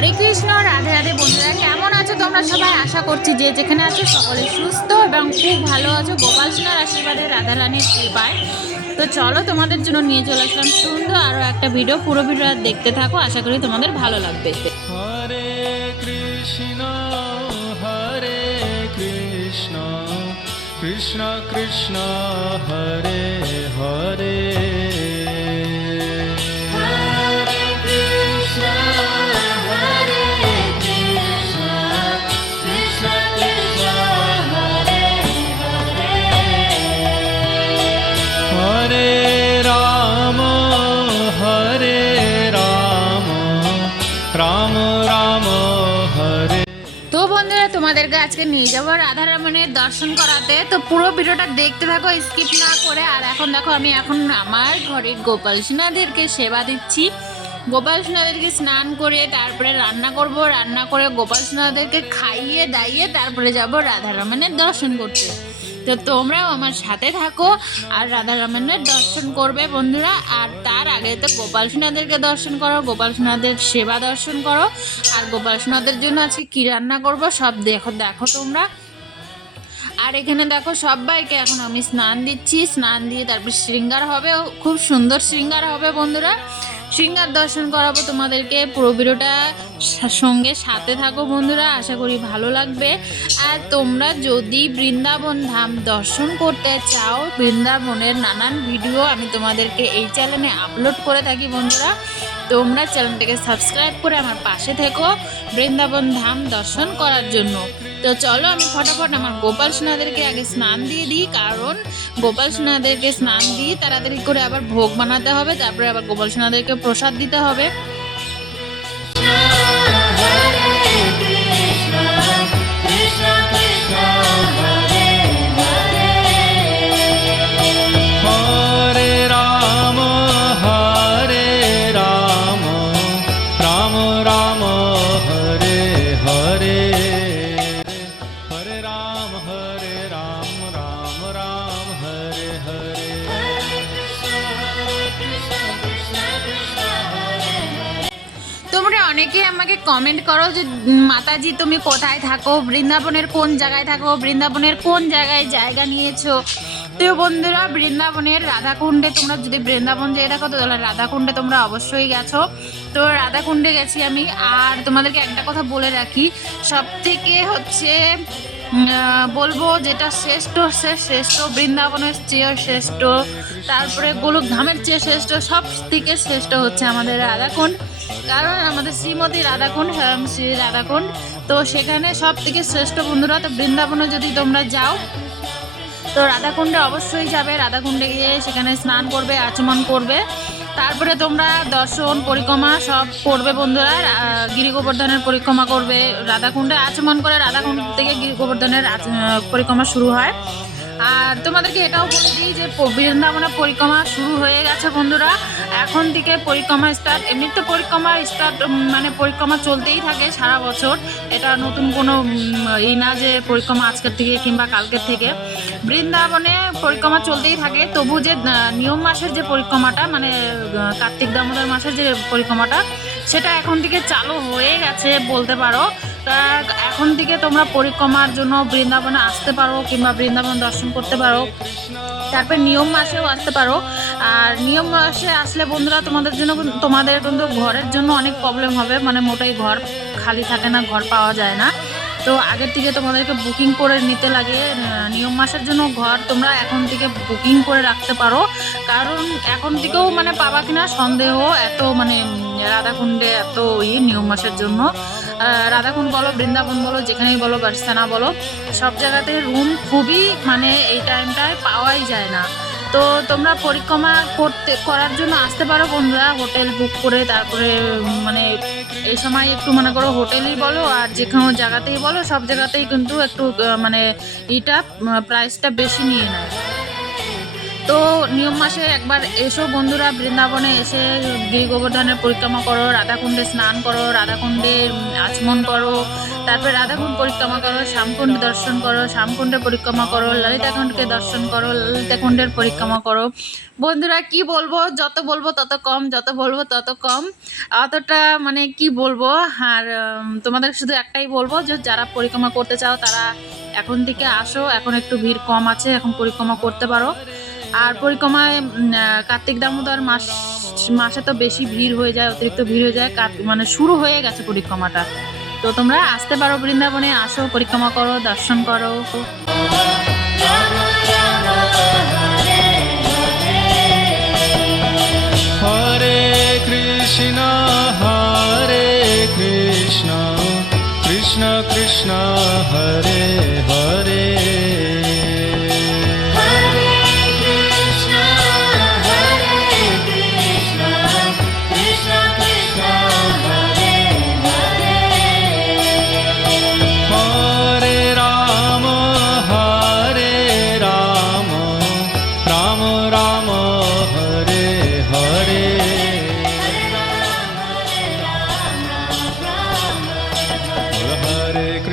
হরে কৃষ্ণ, রাধে রাধে বন্ধুরা, কেমন আছো তোমরা সবাই? আশা করছি যে যেখানে আছো সকলে সুস্থ এবং খুব ভালো আছো। গোপাল সোনার আশীর্বাদে রাধা রানীর কৃপায়। তো চলো তোমাদের জন্য নিয়ে চলে আসলাম সুন্দর আরও একটা ভিডিও পুরো ভিডিও দেখতে থাকো, আশা করি তোমাদের ভালো লাগবে। হরে কৃষ্ণ হরে কৃষ্ণ কৃষ্ণ কৃষ্ণ, হরে হরে। বন্ধুরা, তোমাদেরকে আজকে নিয়ে যাব রাধারমণের দর্শন করাতে। তো পুরো ভিডিওটা দেখতে থাকো স্কিপ না করে। আর এখন দেখো, আমি এখন আমার ঘরে গোপাল সিনহাদেরকে সেবা দিচ্ছি। গোপাল সোনাদেরকে স্নান করে তারপরে রান্না করব। রান্না করে গোপাল সোনাদেরকে খাইয়ে দাইয়ে তারপরে যাব রাধারমণের দর্শন করতে। তো তোমরাও আমার সাথে থাকো আর রাধারমণের দর্শন করবে বন্ধুরা। আর তার আগে তো গোপাল সোনাদেরকে দর্শন করো, গোপাল সোনাদের সেবা দর্শন করো। আর গোপাল সোনাদের জন্য আজকে কী রান্না করব সব দেখো দেখো তোমরা। আর এখানে দেখো সবাইকে এখন আমি স্নান দিচ্ছি। স্নান দিয়ে তারপর শৃঙ্গার হবে, খুব সুন্দর শৃঙ্গার হবে বন্ধুরা। শৃঙ্গার দর্শন করাবো তোমাদেরকে। পুরো ভিডিওটা সঙ্গে সাথে থাকো বন্ধুরা, আশা করি ভালো লাগবে। আর তোমরা যদি বৃন্দাবন ধাম দর্শন করতে চাও, বৃন্দাবনের নানান ভিডিও আমি তোমাদেরকে এই চ্যানেলে আপলোড করে থাকি বন্ধুরা, তোমরা চ্যানেলটাকে সাবস্ক্রাইব করে আমার পাশে থেকো বৃন্দাবন ধাম দর্শন করার জন্য। তো চলো আমি ফটাফট আমার গোপাল সোনাদেরকে আগে স্নান দিয়ে দিই, কারণ গোপাল সোনাদেরকে স্নান দিয়ে তাড়াতাড়ি করে আবার ভোগ বানাতে হবে, তারপরে আবার গোপাল সোনাদেরকে প্রসাদ দিতে হবে। হরে অনেকে আমাকে কমেন্ট করো যে মাতাজি, তুমি কোথায় থাকো? বৃন্দাবনের কোন জায়গায় থাকো? বৃন্দাবনের কোন জায়গায় জায়গা নিয়েছো? তো বন্ধুরা, বৃন্দাবনের রাধাকুণ্ডে তোমরা যদি বৃন্দাবন যেয়ে থাকো তাহলে রাধাকুণ্ডে তোমরা অবশ্যই গেছো। তো রাধাকুণ্ডে গেছি আমি। আর তোমাদেরকে একটা কথা বলে রাখি সব থেকে হচ্ছে বলব যেটা শ্রেষ্ঠ, সে শ্রেষ্ঠ, বৃন্দাবনের চেয়ে শ্রেষ্ঠ, তারপরে গোলক ধামের চেয়ে শ্রেষ্ঠ সব থেকে শ্রেষ্ঠ হচ্ছে আমাদের রাধাকুণ্ড। কারণ আমাদের শ্রীমতী রাধাকুণ্ড স্বয়ং শ্রী রাধাকুণ্ড। তো সেখানে সব থেকে শ্রেষ্ঠ বন্ধুরা তো বৃন্দাবনে যদি তোমরা যাও, তো রাধাকুণ্ডে অবশ্যই যাবে। রাধাকুণ্ডে গিয়ে সেখানে স্নান করবে, আচমন করবে। তারপরে তোমরা দর্শন, পরিক্রমা সব করবে বন্ধুরা। গিরি গোবর্ধনের পরিক্রমা করবে রাধাকুণ্ডে। আচমন করে রাধাকুণ্ড থেকে গিরি গোবর্ধনের পরিক্রমা শুরু হয়। আর তোমাদেরকে এটাও বলে দিই যে বৃন্দাবনের পরিক্রমা শুরু হয়ে গেছে বন্ধুরা। এখন থেকে পরিক্রমা স্টার্ট এমনি তো পরিক্রমা স্টার্ট মানে পরিক্রমা চলতেই থাকে সারা বছর। এটা নতুন কোনো উম, ই না যে পরিক্রমা আজকের থেকে কিংবা কালকের থেকে। বৃন্দাবনে পরিক্রমা চলতেই থাকে। তবু যে নিয়ম মাসের যে পরিক্রমাটা মানে কার্তিক দামোদর মাসের যে পরিক্রমাটা সেটা এখন থেকে চালু হয়ে গেছে বলতে পারো। তা এখন থেকে তোমরা পরিক্রমার জন্য বৃন্দাবনে আসতে পারো কিংবা বৃন্দাবন দর্শন করতে পারো। তারপর নিয়ম মাসেও আসতে পারো। আর নিয়ম মাসে আসলে বন্ধুরা তোমাদের জন্য তোমাদের কিন্তু ঘরের জন্য অনেক প্রবলেম হবে। মানে মোটাই ঘর খালি থাকে না, ঘর পাওয়া যায় না। তো আগের থেকে তোমাদেরকে বুকিং করে নিতে লাগে। নিয়ম মাসের জন্য ঘর তোমরা এখন থেকে বুকিং করে রাখতে পারো। কারণ এখন থেকেও মানে পাবা কিনা সন্দেহ, এত মানে রাধাকুণ্ডে এত ই নিয়ম মাসের জন্য। রাধাকুণ্ড বলো, বৃন্দাবন বলো, যেখানেই বলো বার্সানা বলো, সব জায়গাতে রুম খুবই মানে এই টাইমটায় পাওয়াই যায় না। তো তোমরা পরিক্রমা করতে, করার জন্য আসতে পারো বন্ধুরা হোটেল বুক করে তারপরে মানে এই সময় একটু মনে করো হোটেলই বলো আর যে কোনো জায়গাতেই বলো, সব জায়গাতেই কিন্তু একটু মানে এটা প্রাইসটা বেশি নিয়ে নেয়। তো নিয়ম মাসে একবার এসো বন্ধুরা, বৃন্দাবনে এসে গিরি গোবর্ধনের পরিক্রমা করো, রাধাকুণ্ডে স্নান করো, রাধাকুণ্ডে আচমন করো, তারপরে রাধাকুণ্ড পরিক্রমা করো, শ্যামকুণ্ড দর্শন করো শ্যামকুণ্ডের পরিক্রমা করো, ললিতাকুণ্ডকে দর্শন করো, ললিতাকুণ্ডের পরিক্রমা করো। বন্ধুরা, কি বলব? যত বলব তত কম, যত বলব তত কম। অতটা মানে কি বলব? আর তোমাদের শুধু একটাই বলব যে, যারা পরিক্রমা করতে চাও তারা এখন থেকে আসো। এখন একটু ভিড় কম আছে, এখন পরিক্রমা করতে পারো। আর পরিক্রমায় কার্তিক দামোদর মাস মাসে তো বেশি ভিড় হয়ে যায় অতিরিক্ত ভিড় হয়ে যায় মানে শুরু হয়ে গেছে পরিক্রমাটা তো তোমরা আসতে পারো বৃন্দাবনে আসো পরিক্রমা করো দর্শন করো Hare Krishna, Hare Krishna, Krishna Krishna, Hare Hare.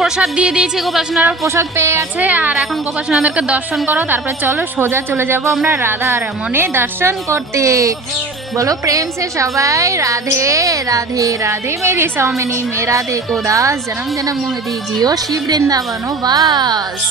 প্রসাদ দিয়ে দিয়েছি গোপাল প্রসাদ পেয়ে গেছে। আর এখন গোপাল সোনাদেরকে দর্শন করো, তারপরে চলো সোজা চলে যাব আমরা রাধা রমনে দর্শন করতে। বলো, প্রেম সে সবাই, রাধে রাধে রাধে, মেরি সৌমিনী, মেরা কো দাস, জনম জনম মোহ দিজিও, শিব বৃন্দাবন বাস।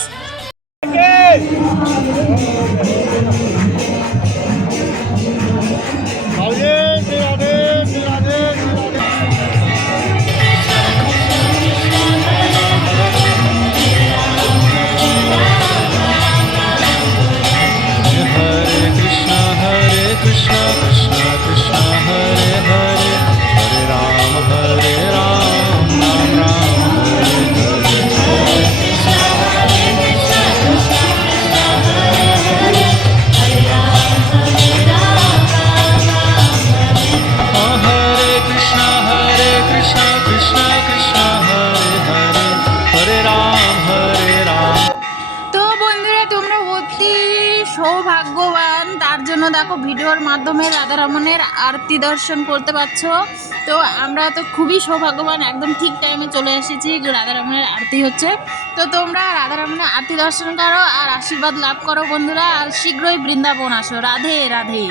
মাধ্যমে রাধারমণের আরতি দর্শন করতে পারছ। তো আমরা তো খুবই সৌভাগ্যবান, একদম ঠিক টাইমে চলে এসেছি রাধারমণের আরতি হচ্ছে। তো তোমরা রাধারমণের আরতি দর্শন করো আর আশীর্বাদ লাভ করো বন্ধুরা, আর শীঘ্রই বৃন্দাবন আসো। রাধে রাধে।